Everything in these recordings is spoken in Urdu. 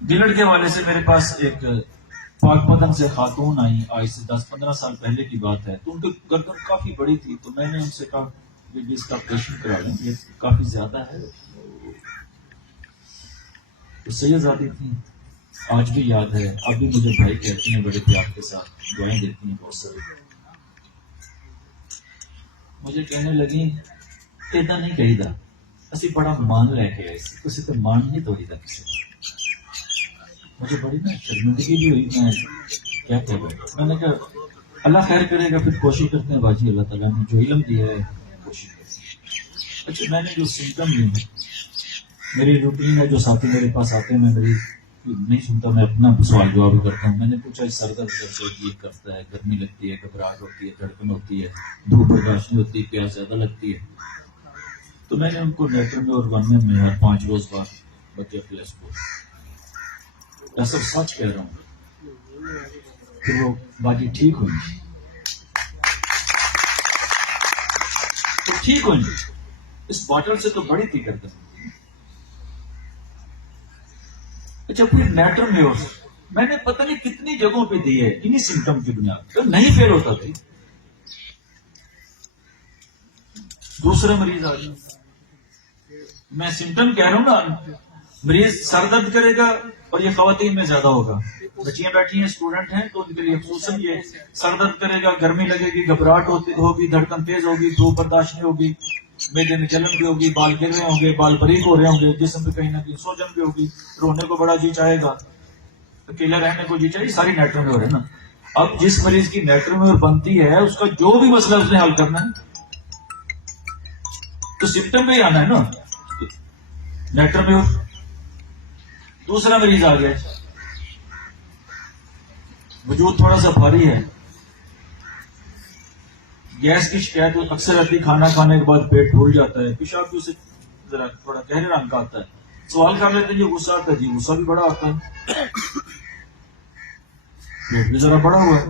گلڑ کے حوالے سے میرے پاس ایک پاک پتن سے خاتون آئی، آج سے 10-15 سال پہلے کی بات ہے، تو ان کی گردن کافی بڑی تھی، تو میں نے ان سے کہا کہ اس کا آپریشن کرا لیں، یہ کافی زیادہ ہے۔ تو سیدزادی تھی، آج بھی یاد ہے، اب بھی مجھے بھائی کہتی ہیں، بڑے پیار کے ساتھ دعائیں دیتی ہیں بہت ساری۔ مجھے کہنے لگی ایدا نہیں کہی دا، اسی بڑا مان لے کے آئے کسی تو مان نہیں توڑی دا کسی۔ مجھے بڑی نا شرمندگی بھی ہوئی، میں کیا کہہ رہا ہوں، میں نے کہا اللہ خیر کرے گا، پھر کوشش کرتے ہیں باجی، اللہ تعالیٰ نے جو علم دیا ہے کوشش کرتے ہیں۔ اچھا میں نے جو سمٹم لی ہیں، میری روٹین ہے، جو ساتھی میرے پاس آتے ہیں میں میری نہیں سنتا، میں اپنا سوال جواب بھی کرتا ہوں۔ میں نے پوچھا سر درد کرتا ہے، یہ کرتا ہے، گرمی لگتی ہے، گھبراہٹ ہوتی ہے، دھڑکن ہوتی ہے، دھوپ برداشت نہیں ہوتی، پیاس زیادہ لگتی ہے۔ تو میں نے ان کو لیٹر میں اور ون میں ہر 5 روز بعد بچے کلاس کو میں سب سچ کہہ رہا ہوں کہ وہ باقی ٹھیک ہوئی، تو ٹھیک ہوئی، اس باٹل سے تو بڑی تھی گردن۔ اچھا پھر نیٹر میں میں نے پتہ نہیں کتنی جگہوں پہ دی ہے انہی سمٹم کی بنیاد پر، نہیں فیل ہوتا تھا۔ دوسرا مریض آ گیا، میں سمٹم کہہ رہا ہوں نا، مریض سر درد کرے گا اور یہ خواتین میں زیادہ ہوگا، بچیاں بیٹھی ہیں، اسٹوڈنٹ ہیں، تو ان کے لیے خصوصاً یہ سر درد کرے گا، گرمی لگے گی، گھبراہٹ ہوگی، دھڑکن تیز ہوگی، دھوپ برداشت نہیں ہوگی، میدے میں جلن بھی ہوگی، بال گر رہے ہوں گے، بال باریک ہو رہے ہوں گے، جسم پہ کہیں نہ کہیں سوجن بھی ہوگی، رونے کو بڑا جی چاہے گا، اکیلا رہنے کو جی چاہیے، ساری نیٹر میں ہو رہے ہیں نا۔ اب جس مریض کی نیٹر میں بنتی ہے، اس کا جو بھی مسئلہ اس نے حل کرنا ہے تو سمٹم میں ہی آنا ہے نا، نیٹر میں۔ دوسرا مریض آ گیا، وجود تھوڑا سا بھاری ہے، گیس کی شکایت اکثر آتی، کھانا کھانے کے بعد پیٹ پھول جاتا ہے، پیشاب بھی اسے ذرا تھوڑا گہرے رنگ کا آتا ہے، سوال کر لیتے ہیں جو غصہ آتا ہے، جی غصہ بھی بڑا آتا ہے، پیٹ بھی ذرا بڑا ہوا ہے،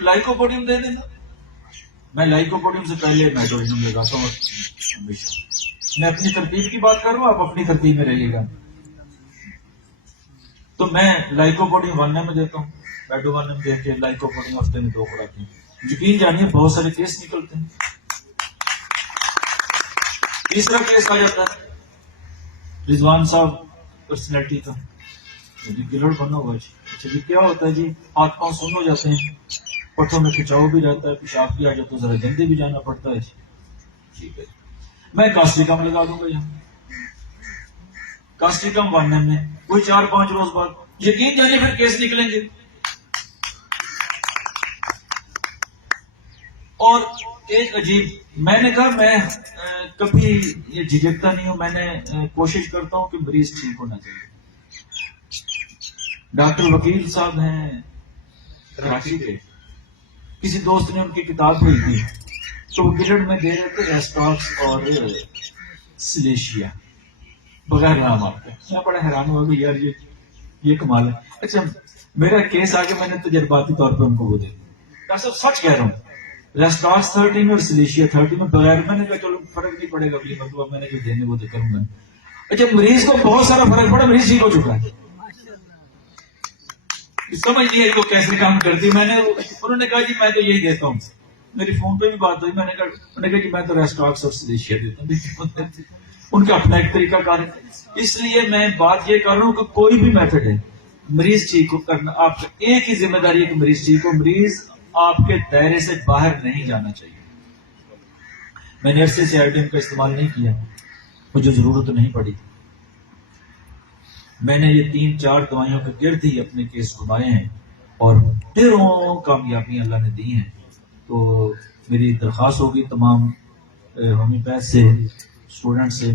لائکوپوڈیم دے دینا۔ میں لائکوپوڈیم سے پہلے میٹورینم لگاتا ہوں ہمیشہ۔ میں اپنی ترتیب کی بات کر رہا ہوں، آپ اپنی ترتیب میں رہیے گا۔ تو میں لائکوپوڈیم 1 میں دیتا ہوں، میٹوونم دے کے لائکوپوڈیم ہفتے میں 2 خوراک ہیں۔ یقین جانیے بہت سارے کیس نکلتے ہیں۔ تیسرا کیس آ جاتا ہے رضوان صاحب پرسنالٹی کا، جی گلڑ بنا ہوا ہے جی، اچھا جی کیا ہوتا ہے جی، ہاتھ پاؤں سن ہو جاتے ہیں، پٹھوں میں کھچاؤ بھی رہتا ہے، پیشاب بھی آ جاتا ہے، ذرا جلدی بھی جانا پڑتا ہے جی، ٹھیک ہے میں کاسٹیکم لگا دوں گا یہاں، کاسٹیکم 1 میں کوئی 4-5 روز بعد یقین جانیے پھر کیس نکلیں گے۔ اور ایک عجیب، میں نے کہا میں کبھی یہ جھجکتا نہیں ہوں، میں نے کوشش کرتا ہوں کہ مریض ٹھیک ہونا چاہیے۔ ڈاکٹر وکیل صاحب ہیں کراچی کے، کسی دوست نے ان کی کتاب بھیج دی، تو وہ گلڑ میں دے رہے تھے ریسٹاکس اور سلیشیا بغیر نام آپ کا۔ میں بڑا حیران ہوا کہ یار یہ کمال ہے۔ اچھا میرا کیس آگے میں نے تجرباتی طور پہ ان کو وہ دے دیا، ڈاکٹر صاحب سچ کہہ رہا ہوں، ریسٹاکس 30 میں اور سلیشیا 30 میں بغیر، میں نے کہا چلو فرق نہیں پڑے گا، اگلی مرتبہ میں نے جو دینے وہ تو کروں گا۔ اچھا مریض کو بہت سارا فرق پڑا، مریض ٹھیک ہو چکا ہے، سمجھ نہیں ہے وہ کیسے کام کرتی۔ میں نے انہوں نے کہا جی میں تو یہی دیتا ہوں، میری فون پہ بھی بات ہوئی، میں نے کہا جی میں تو ریسٹاکس اور سلیشیا دیتا ہوں، ان کا اپنا ایک طریقہ کار ہے۔ اس لیے میں بات یہ کر رہا ہوں کہ کوئی بھی میتھڈ ہے، مریض ٹھیک کرنا آپ کا ایک ہی ذمہ داری ہے کہ مریض ٹھیک ہو، مریض آپ کے دائرے سے باہر نہیں جانا چاہیے۔ میں نے عرصے سے آئیڈیم کا استعمال نہیں کیا، مجھے ضرورت نہیں پڑی، میں نے یہ 3-4 دوائیوں کے گرد ہی اپنے کیس گھمائے ہیں اور ڈھیروں کامیابیاں اللہ نے دی ہیں۔ تو میری درخواست ہوگی تمام ہومیوپیتھ سے، اسٹوڈنٹ سے،